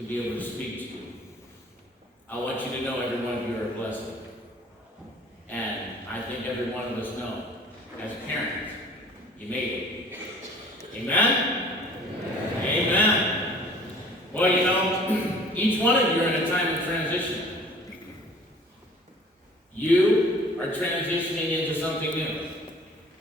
to be able to speak to you. I want you to know every one of you are a blessing. And I think every one of us know, as parents, you made it. Amen? Amen. Amen. Well, you know, each one of you are in a time of transition. You are transitioning into something new.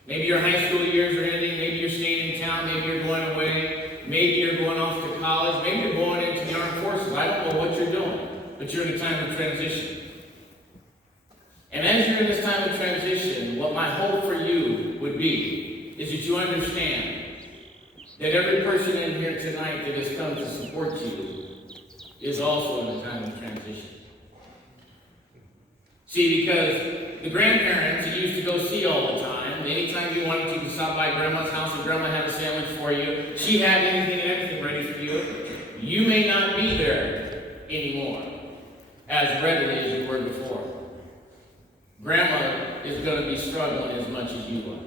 Maybe your high school years are ending, maybe you're staying in town, maybe you're going away, maybe you're going off to college, maybe you're going into the armed forces. I don't know what you're doing, but you're in a time of transition. And as you're in this time of transition, what my hope for you would be is that you understand that every person in here tonight that has come to support you is also in a time of transition. See, because the grandparents that you used to go see all the time, anytime you wanted to, you could stop by Grandma's house and Grandma had a sandwich for you. She had anything and everything ready for you. You may not be there anymore as readily as you were before. Grandma is going to be struggling as much as you are.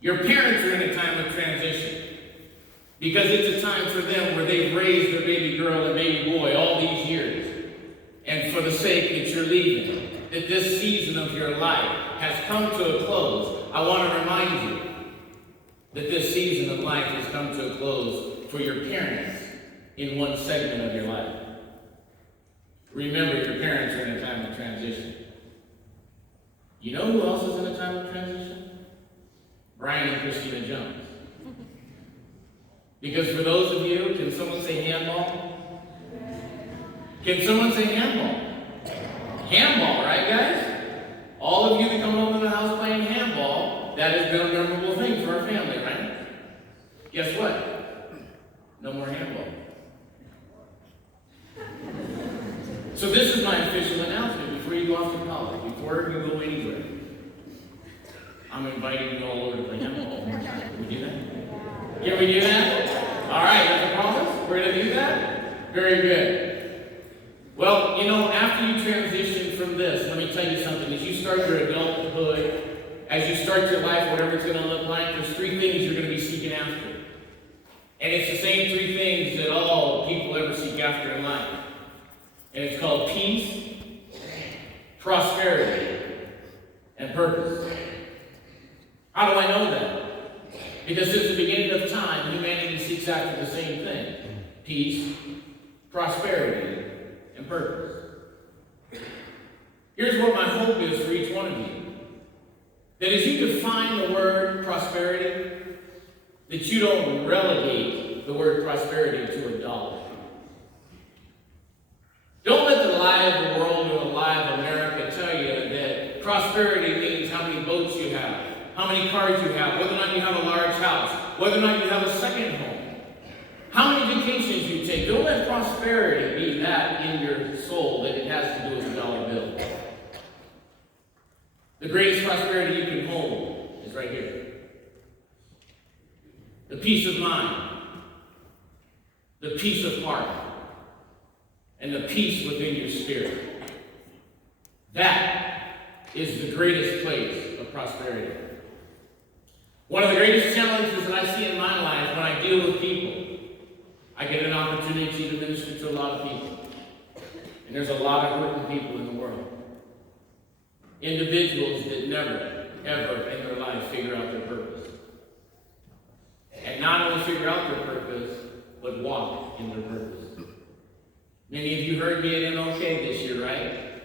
Your parents are in a time of transition because it's a time for them where they've raised their baby girl and baby boy all these years. And for the sake that you're leaving, that this season of your life has come to a close, I want to remind you that this season of life has come to a close for your parents in one segment of your life. Remember, your parents are in a time of transition. You know who else is in a time of transition? Brian and Christina Jones. Because for those of you, can someone say handball? Can someone say handball? Handball, right, guys? All of you that come home to the house playing handball, that has been a memorable thing for our family, right? Guess what? No more handball. So this is my official announcement before you go off to college, before you go anywhere. I'm inviting you all over to play handball one more time. Can we do that? Can we do that? All right, that's a promise? We're going to do that? Very good. Well, you know, after you transition from this, let me tell you something. As you start your adulthood, as you start your life, whatever it's going to look like, there's three things you're going to be seeking after. And it's the same three things that all people ever seek after in life. And it's called peace, prosperity, and purpose. How do I know that? Because since the beginning of time, humanity seeks after the same thing. Peace, prosperity, and purpose. Here's what my hope is for each one of you. That as you define the word prosperity, that you don't relegate the word prosperity to a dollar. Don't let the lie of the world or the lie of America tell you that prosperity means how many boats you have, how many cars you have, whether or not you have a large house, whether or not you have a second home, how many vacations you take. Don't let prosperity be that in your soul that it has to do with a dollar bill. The greatest prosperity you can hold is right here. The peace of mind, the peace of heart, and the peace within your spirit. That is the greatest place of prosperity. One of the greatest challenges that I see in my life when I deal with people, I get an opportunity to minister to a lot of people. And there's a lot of hurting people in the world. Individuals that never, ever in their life figure out their purpose. And not only figure out their purpose, but walk in their purpose. Many of you heard me at MLK this year, right?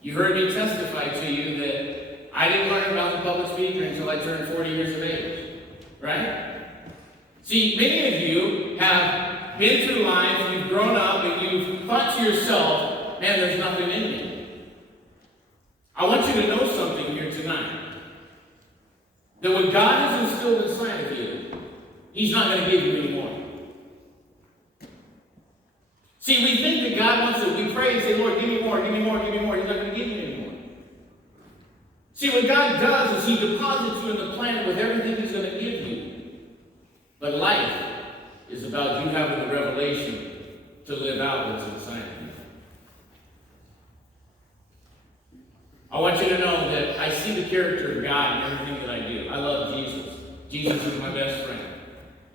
You heard me testify to you that I didn't learn about the public speaker until I turned 40 years of age, right? See, many of you have been through life, you've grown up, and you've thought to yourself, man, there's nothing in me. I want you to know something here tonight. That what God has instilled inside of you, He's not going to give you any more. See, we think that God wants it. We pray and say, Lord, give me more, give me more, give me more. He's not going to give you any more. See, what God does is He deposits you in the planet with everything He's going to give you. But life is about you having the revelation to live out what's inside of you. I want you to know that I see the character of God in everything that I do. I love Jesus. Jesus is my best friend.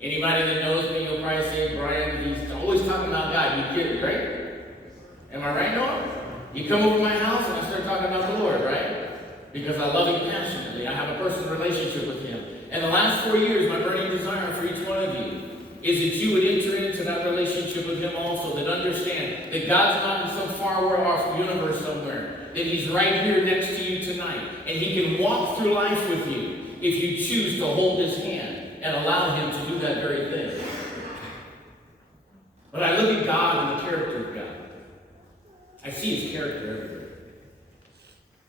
Anybody that knows me, you'll probably say, Brian, he's always always talking about God. You get it, right? Am I right, Noah? You come over to my house and I start talking about the Lord, right? Because I love Him passionately. I have a personal relationship with Him. And the last 4 years, my burning desire for each one of you is that you would enter into that relationship with Him also, that understand that God's not in some far off universe somewhere, that He's right here next to you tonight, and He can walk through life with you if you choose to hold His hand and allow Him to do that very thing. But I look at God and the character of God. I see His character everywhere.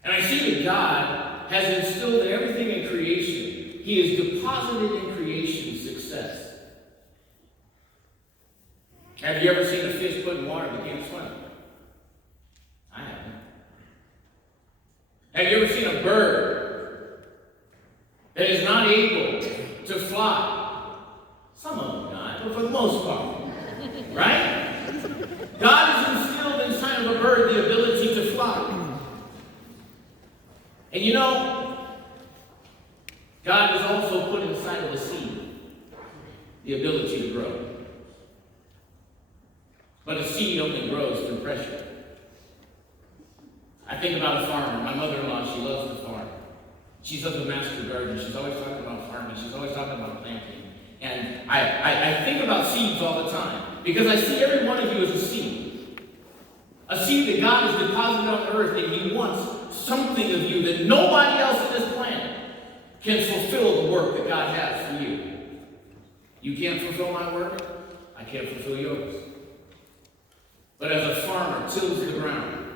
And I see that God has instilled in everything in creation. He has deposited in creation success. Have you ever seen a fish put in water that can't swim? I haven't. Have you ever seen a bird that is not able to fly? Some of them not, but for the most part. Right? God has instilled inside of a bird the ability to fly. And you know, God has also put inside of the seed the ability to grow. But a seed only grows through pressure. I think about a farmer. My mother-in-law, she loves to farm. She's up a master garden. She's always talking about farming. She's always talking about planting. And I think about seeds all the time. Because I see every one of you as a seed. A seed that God has deposited on earth, and He wants something of you that nobody else on this planet can fulfill the work that God has for you. You can't fulfill my work. I can't fulfill yours. But as a farmer tills the ground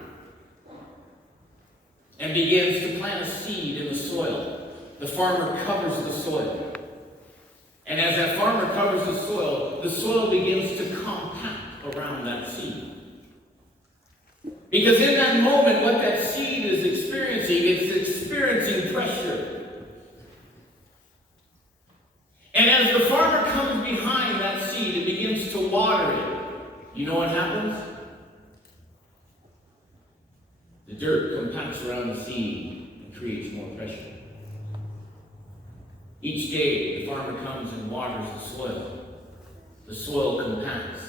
and begins to plant a seed in the soil, the farmer covers the soil. And as that farmer covers the soil begins to compact around that seed. Because in that moment, what that seed is experiencing, it's experiencing pressure. And as the farmer comes behind that seed and begins to water it, you know what happens? The dirt compacts around the seed and creates more pressure. Each day, the farmer comes and waters the soil. The soil compacts,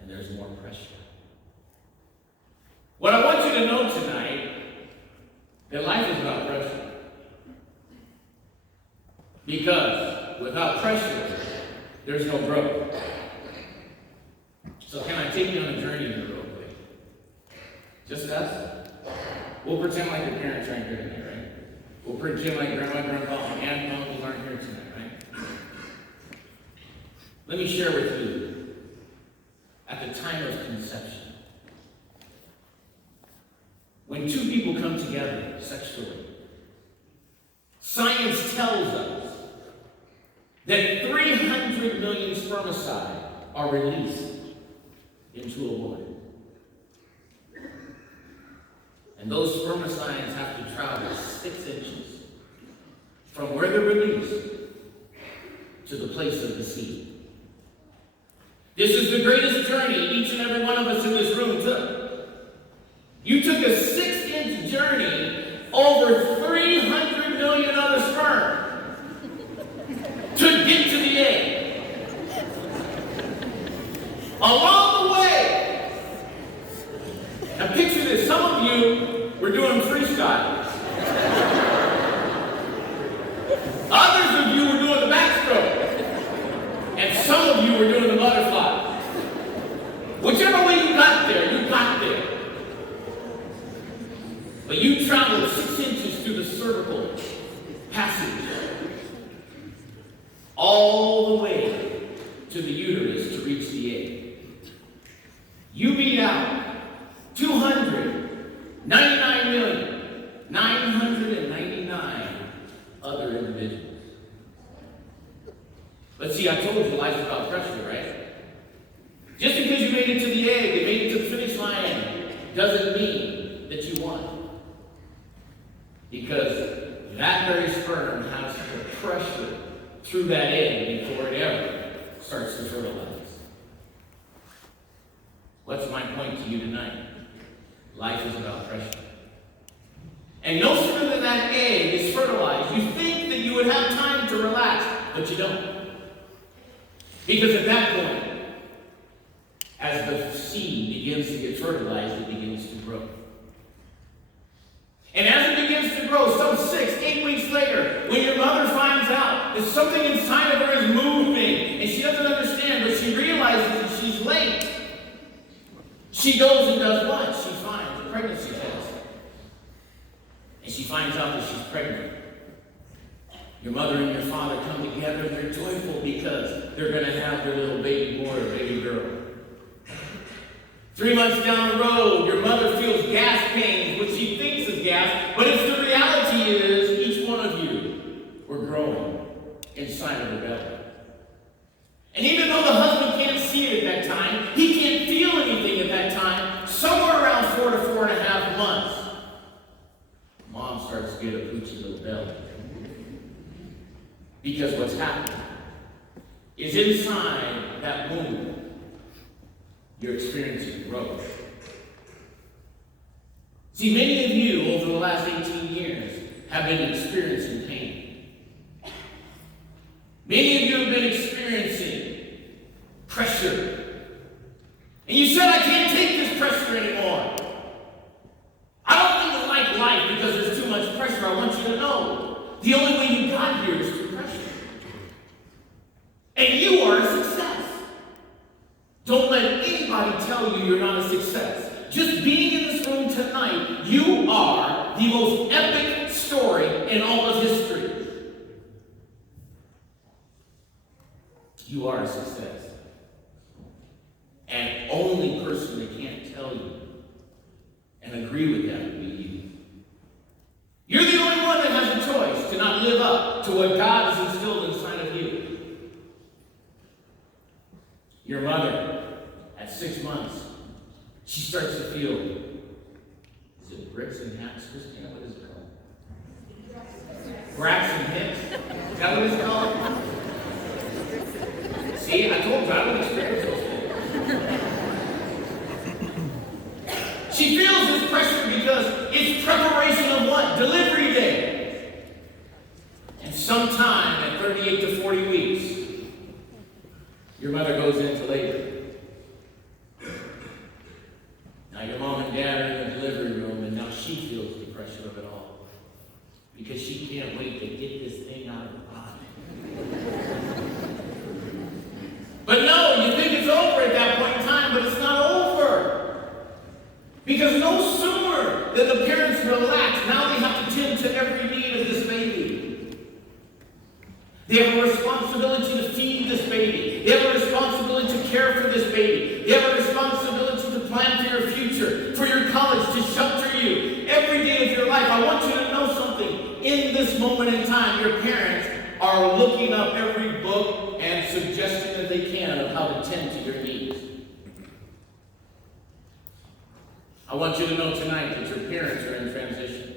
and there's more pressure. What I want you to know tonight, that life is about pressure. Because without pressure, there's no growth. So can I take you on a journey here real quick? Just us? We'll pretend like your parents aren't here tonight, right? We'll pretend like grandma, grandpa, and uncles aren't here tonight, right? Let me share with you, at the time of conception, when two people come together sexually, science tells us that 300 million spermicide are released into a woman. And those spermicides have to travel 6 inches from where they're released to the place of the seed. This is the greatest journey each and every one of us in this room took. You took a 6-inch journey over 300 million other sperm to get to the egg. Along the way, now picture this, some of you were doing freestyle. Others of you were doing the backstroke. And some of you were doing the butterfly. Whichever way you got there, you got there. But you traveled 6 inches through the cervical passage, all the way to the uterus to reach the egg. You beat out 299,999 other individuals. But see, I told you life's about pressure, right? Just because you made it to the egg and made it to the finish line doesn't mean that you won. Because that very sperm has to pressure through that egg before it ever starts to fertilize. What's my point to you tonight? Life is about pressure. And no sooner than that egg is fertilized, you think that you would have time to relax, but you don't. Because at that point, fertilized, it begins to grow. And as it begins to grow, some 6-8 weeks later, when your mother finds out that something inside of her is moving, and she doesn't understand, but she realizes that she's late, she goes and does what? She finds a pregnancy test. And she finds out that she's pregnant. Your mother and your father come together, and they're joyful because they're going to have their little baby boy or baby girl. 3 months down the road, your mother feels gas pains, which she thinks is gas, but it's the reality is each one of you were growing inside of the belly. And even though the husband can't see it at that time, he can't feel anything at that time, somewhere around 4 to 4.5 months, Mom starts to get a poochy little belly. Because what's happening is inside that womb, you're experiencing growth. See, many of you over the last 18 years have been experiencing pain. Many of you have been experiencing pressure. And you said, I can't take this pressure anymore. I don't even like life because there's too much pressure. I want you to know, the only way you got here is through pressure. And you are a success. Don't let anybody tell you you're not a success. Just being in this room tonight, you are the most epic story in all of history. You are a success. And only person that can't tell you and agree with that would be you. You're the only one that has a choice to not live up to what God has instilled inside of you. Your mother, at 6 months, she starts to feel, is it bricks and hats, Christina? What is it called? Bracks and hips? Is that what it's called? See, I told you I don't experience those things. She feels this pressure because it's preparation of what? Delivery day. And sometime at 38 to 40 weeks, your mother goes into labor. Now your mom and dad are in the delivery room, and now she feels the pressure of it all. Because she can't wait to get this thing out of her body. But no, you think it's over at that point in time, but it's not over. Because no sooner than the parents relax, now they have to tend to every need of this baby. They have a responsibility to feed this baby. They have a responsibility to care for this baby. They have a responsibility to plan for your future, for your college, to shelter you every day of your life. I want you to know something. In this moment in time, your parents are looking up every book and suggesting that they can of how to tend to your needs. I want you to know tonight that your parents are in transition.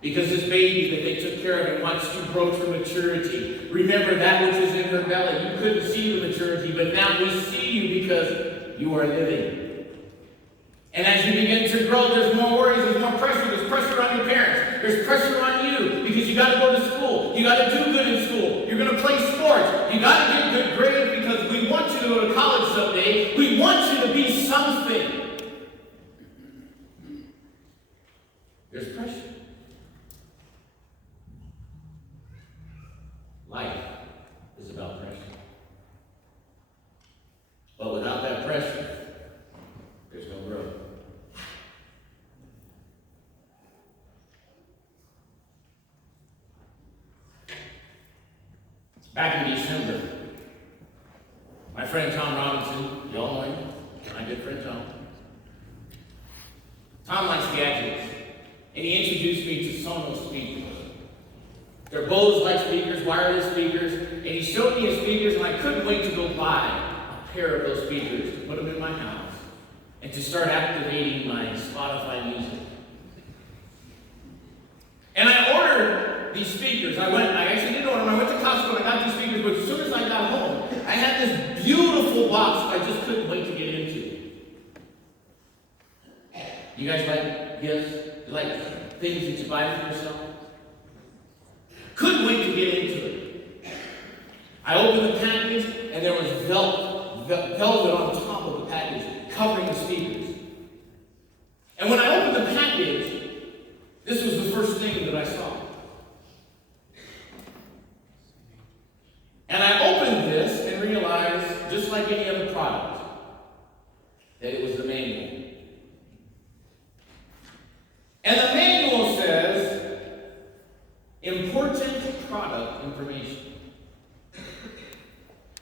Because this baby that they took care of and watched you grow to maturity, remember that which was in her belly. You couldn't see the maturity, but now we see you because you are living. And as you begin to grow, there's more worries, there's more pressure. There's pressure on your parents. There's pressure on you because you got to go to school. You got to do good in school. You're going to play sports. You got to get good grades because we want you to go to college someday. We want you to be something. There's pressure. Life is about pressure. But without that pressure, there's no growth. Back in December, my friend Tom Robinson, you all know him, my good friend Tom. Tom likes gadgets, and he introduced me to Sonos speakers. They're Bose-like speakers, wireless speakers, and he showed me his speakers, and I couldn't wait to go buy a pair of those speakers to put them in my house and to start activating my Spotify music. And I ordered these speakers. I actually didn't order them. I went to Costco and I got these speakers, but as soon as I got home, I had this beautiful box that I just couldn't wait to get into. You guys like gifts? You like things that you buy for yourself? Couldn't wait to get into it. I opened the package and there was velvet on top of the package. package covering the speakers. And when I opened the package, this was the first thing that I saw. And I opened this and realized, just like any other product, that it was the manual. And the manual says, important product information.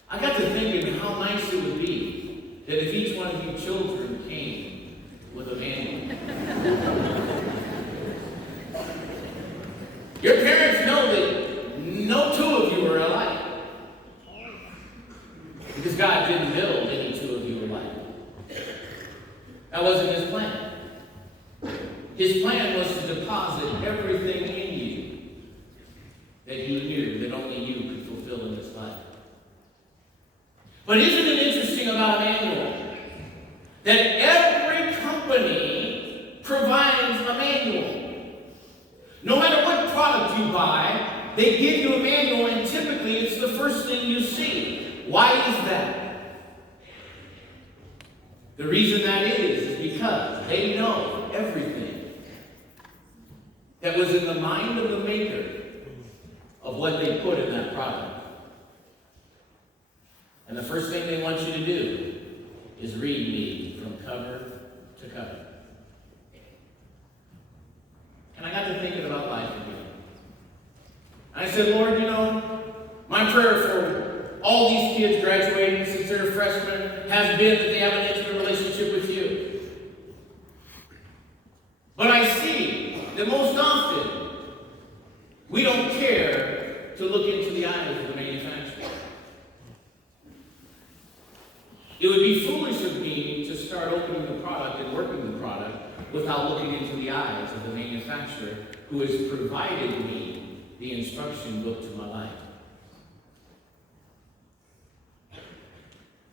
I got to thinking how nice it would be that if each one of you children came with a manual. Your parents know that no two of you are alike. Because God didn't build any two of you alike. That wasn't His plan. His plan was to deposit everything in you that He knew that only you could fulfill in this life. But isn't it interesting about a manual that every company provides a manual? No matter what product you buy, they give you a manual, and typically it's the first thing you see. Why is that? The reason that is because they know everything that was in the mind of the maker of what they put in that product. And the first thing they want you to do is read me from cover to cover. And I got to thinking about life again. And I said, Lord, my prayer for all these kids graduating since they're freshmen has been that they have an intimate relationship with you. But I see that most often we don't care to look into the eyes of the manufacturer. It would be foolish of me to start opening the product and working the product without looking into the eyes of the manufacturer who has provided me the instruction book to my life.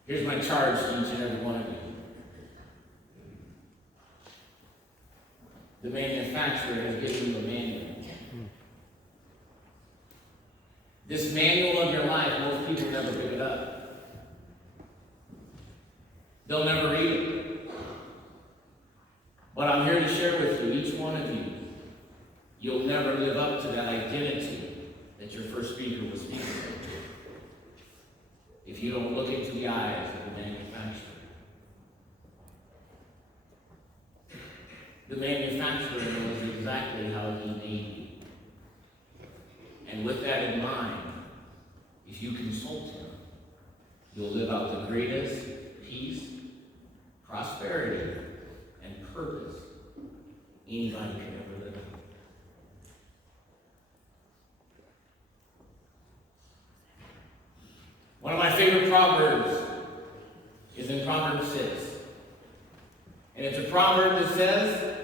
Here's my charge to each and every one of you. The manufacturer has given you a manual. This manual of your life, most people never pick it up. They'll never read it. But I'm here to share with you, each one of you, you'll never live up to that identity that your first speaker was speaking of if you don't look into the eyes of the manufacturer. The manufacturer knows exactly how he made you. And with that in mind, if you consult him, you'll live out the greatest peace, prosperity, and purpose anybody could ever live in. One of my favorite proverbs is in Proverbs 6. And it's a proverb that says,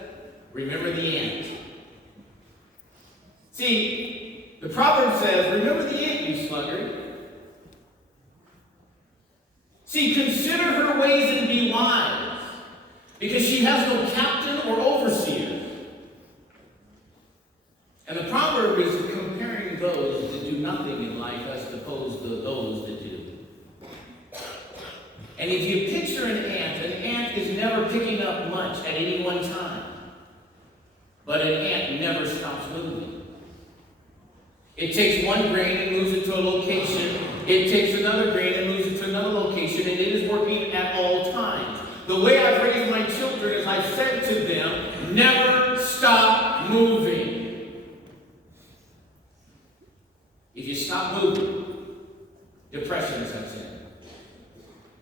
remember the ant. See, the proverb says, remember the ant, you sluggard. See, consider her ways and be wise, because she has no captain or overseer. And the proverb is comparing those that do nothing in life as opposed to those that do. And if you picture an ant is never picking up much at any one time. But an ant never stops moving. It takes one grain and moves it to a location. It takes another grain and moves it to another location, and it is working at all times. The way I've raised my children is I've said to them, never stop moving. If you stop moving, depression sets in.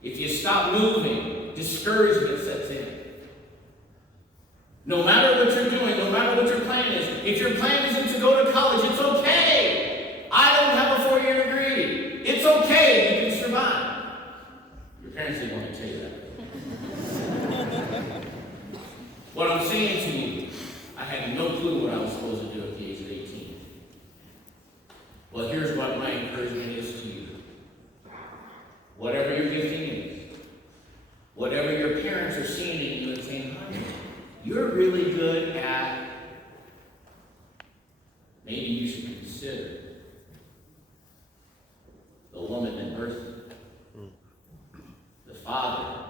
If you stop moving, discouragement sets in. No matter what you're doing, no matter what your plan is, if your plan isn't to go to college, it's okay. I don't have a 4-year degree. It's okay. You can survive. Your parents didn't want to tell you that. What I'm saying to you, I had no clue what I was supposed to do at the age of 18. Well, here's what my encouragement is to you. Whatever your gifting is, whatever your parents are seeing in you and saying, honey, you're really good at, maybe you should consider the woman that birthed you. The father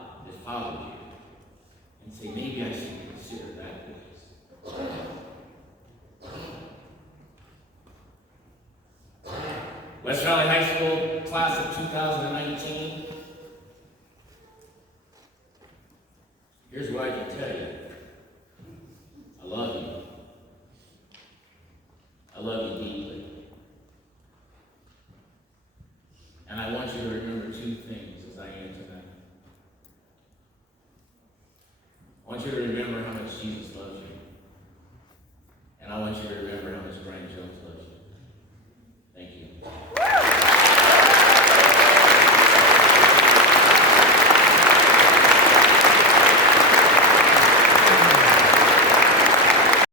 West Valley High School class of 2019. Here's what I can tell you. I love you. I love you deeply. And I want you to remember two things.